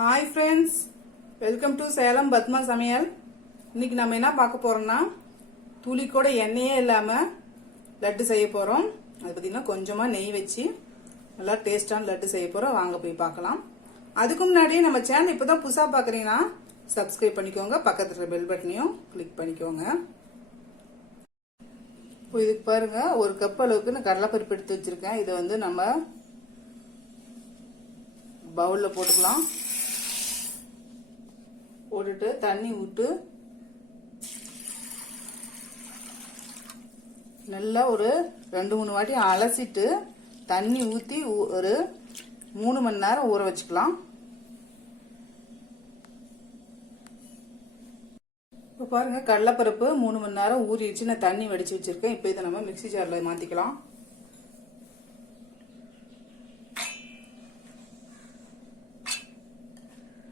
Hi friends, welcome to Salem Padma Samayal. இன்னைக்கு நம்ம என்ன பார்க்க போறோம்னா துளி கூட எண்ணெயே இல்லாம லட்டு செய்ய போறோம். அது பாத்தீங்கன்னா கொஞ்சமா நெய் வச்சு நல்லா டேஸ்டான லட்டு செய்ய போறோம். வாங்க போய் பார்க்கலாம். அதுக்கு முன்னாடி நம்ம சேனல் இப்பதான் புதுசா பாக்குறீங்கன்னா Subscribe பண்ணிக்கோங்க. பக்கத்துல இருக்க பெல் பட்டனையும் கிளிக் பண்ணிக்கோங்க. இப்போ இதுக்கு பாருங்க ஒரு கப் அளவுக்கு நான் கடலை பருப்பு எடுத்து வச்சிருக்கேன். இதை வந்து நம்ம பவுல்ல போட்டுக்கலாம். போட்டுட்டு தண்ணி விட்டு நல்லா ஒரு 2-3 வாட்டி அலசிட்டு தண்ணி ஊத்தி ஒரு 3 மணி நேரம் ஊற வச்சுக்கலாம். இப்போ பாருங்க கடலைப்பருப்பு 3 மணி நேரம் ஊறிடுச்சு. நான் தண்ணி வடிச்சு வச்சிருக்கேன். இப்போ இதை நம்ம மிக்ஸி ஜார்ல மாத்திக்கலாம்.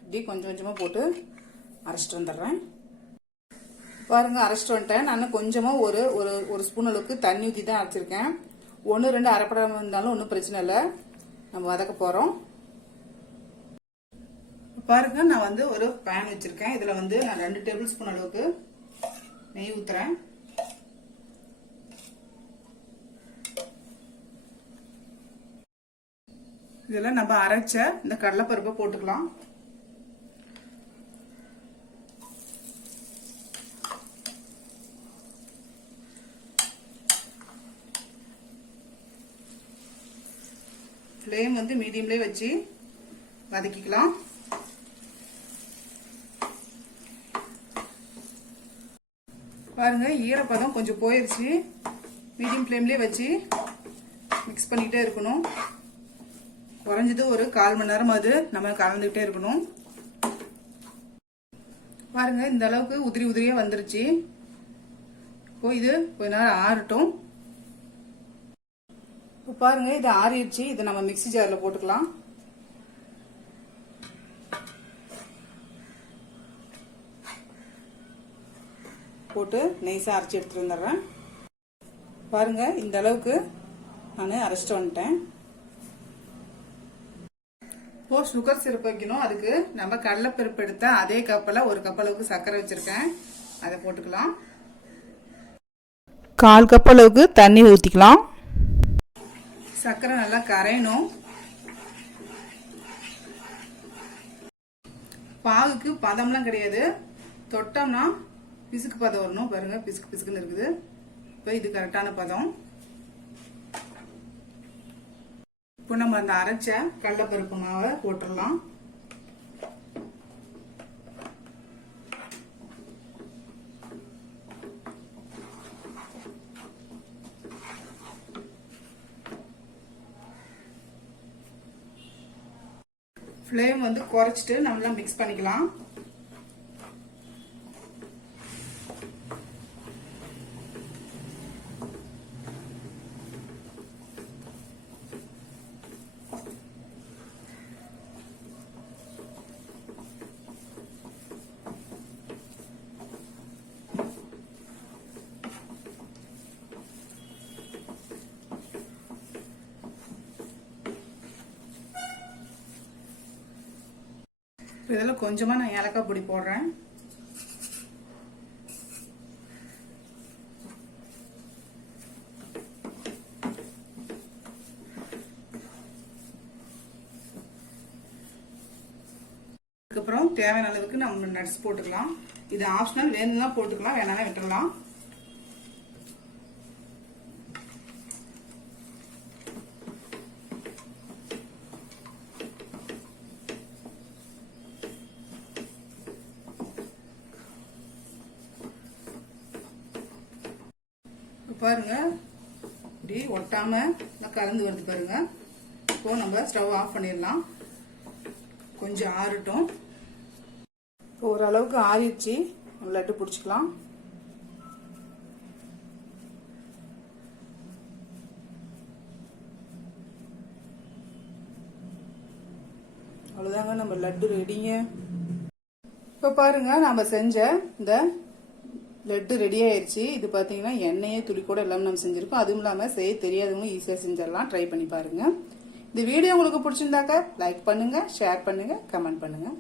இப்படி கொஞ்சம் கொஞ்சமா போட்டு அரைச்சிட்டு வந்துடுறேன். பாருங்க அரைச்சிட்டு வந்துட்டேன். நான் கொஞ்சமா ஒரு ஸ்பூன் அளவுக்கு தண்ணி ஊற்றி தான் அரைச்சிருக்கேன். 1-2 அரைப்படாம இருந்தாலும் ஒன்றும் பிரச்சனை இல்லை. நம்ம வதக்க போறோம். பாருங்க நான் வந்து ஒரு பேன் வச்சிருக்கேன். இதுல வந்து நான் 2 டேபிள் ஸ்பூன் அளவுக்கு நெய் ஊத்துறேன். இதெல்லாம் நம்ம அரைச்ச இந்த கடலைப்பருப்பை போட்டுக்கலாம். ஃப்ளேம் வந்து மீடியம்லேயே வச்சு வதக்கிக்கலாம். பாருங்க ஈரப்பதம் கொஞ்சம் போயிடுச்சு. மீடியம் ஃப்ளேம்லேயே வச்சு மிக்ஸ் பண்ணிக்கிட்டே இருக்கணும். குறைஞ்சது ஒரு 1/4 மணி நேரம் அது நம்ம கலந்துக்கிட்டே இருக்கணும். பாருங்க இந்த அளவுக்கு உதிரி உதிரியா வந்துருச்சு. இப்போ இது கொஞ்ச நேரம் ஆறட்டும். பாருங்க இது ஆறிடுச்சு. இதை நம்ம மிக்ஸி ஜார்ல போட்டுக்கலாம். போட்டு நைஸா அரைச்சி எடுத்துட்டு வந்துடுறேன். பாருங்க இந்த அளவுக்கு நான் அரைச்சிட்டு வந்துட்டேன். இப்போ சுகர் சிரப் வைக்கணும். அதுக்கு நம்ம கடலைப்பருப்பு எடுத்த அதே கப்பில் ஒரு கப் அளவுக்கு சர்க்கரை வச்சிருக்கேன். அதை போட்டுக்கலாம். 1/4 கப் அளவுக்கு தண்ணி ஊற்றிக்கலாம். சர்க்கரை நல்லா கரையணும். பாகுக்கு பதம்லாம் கிடையாது. தொட்டோம்னா பிசுக்கு பதம் வரணும். பாருங்க பிசுக்கு பிசுக்குன்னு இருக்குது. இப்போ இது கரெக்டான பதம். இப்போ நம்ம அந்த அரைச்ச கடலைப்பருப்பு மாவை போட்டுடலாம். ஃப்ளேம் வந்து குறைச்சிட்டு நம்மள மிக்ஸ் பண்ணிக்கலாம். இதெல்லாம் கொஞ்சமா நான் ஏலக்காய் பொடி போடுறேன். அதுக்கப்புறம் தேவையான அளவுக்கு நம்ம நட்ஸ் போட்டுக்கலாம். இது ஆப்ஷனல், வேணும்னா போட்டுக்கலாம், வேணாலும் விட்டுடலாம். பாருங்க இப்படி ஒட்டாம கலந்து வருது பாருங்க. இப்போ நம்ம ஸ்டவ் ஆஃப் பண்ணிடலாம். கொஞ்சம் ஆறட்டும். ஓரளவுக்கு ஆறிடுச்சு. நம்ம லட்டு பிடிச்சிக்கலாம். அவ்வளவுதாங்க நம்ம லட்டு ரெடிங்க. இப்ப பாருங்க நம்ம செஞ்ச இந்த லட்டு ரெடி ஆயிடுச்சு. இது பாத்தீங்கன்னா எண்ணெயே துளி கூட இல்லாம நம்ம செஞ்சிருக்கோம். அதுவும் இல்லாம செய்ய தெரியாதவங்க ஈஸியா செஞ்சிடலாம். ட்ரை பண்ணி பாருங்க. இந்த வீடியோ உங்களுக்கு பிடிச்சிருந்தாக்க லைக் பண்ணுங்க, ஷேர் பண்ணுங்க, கமெண்ட் பண்ணுங்க.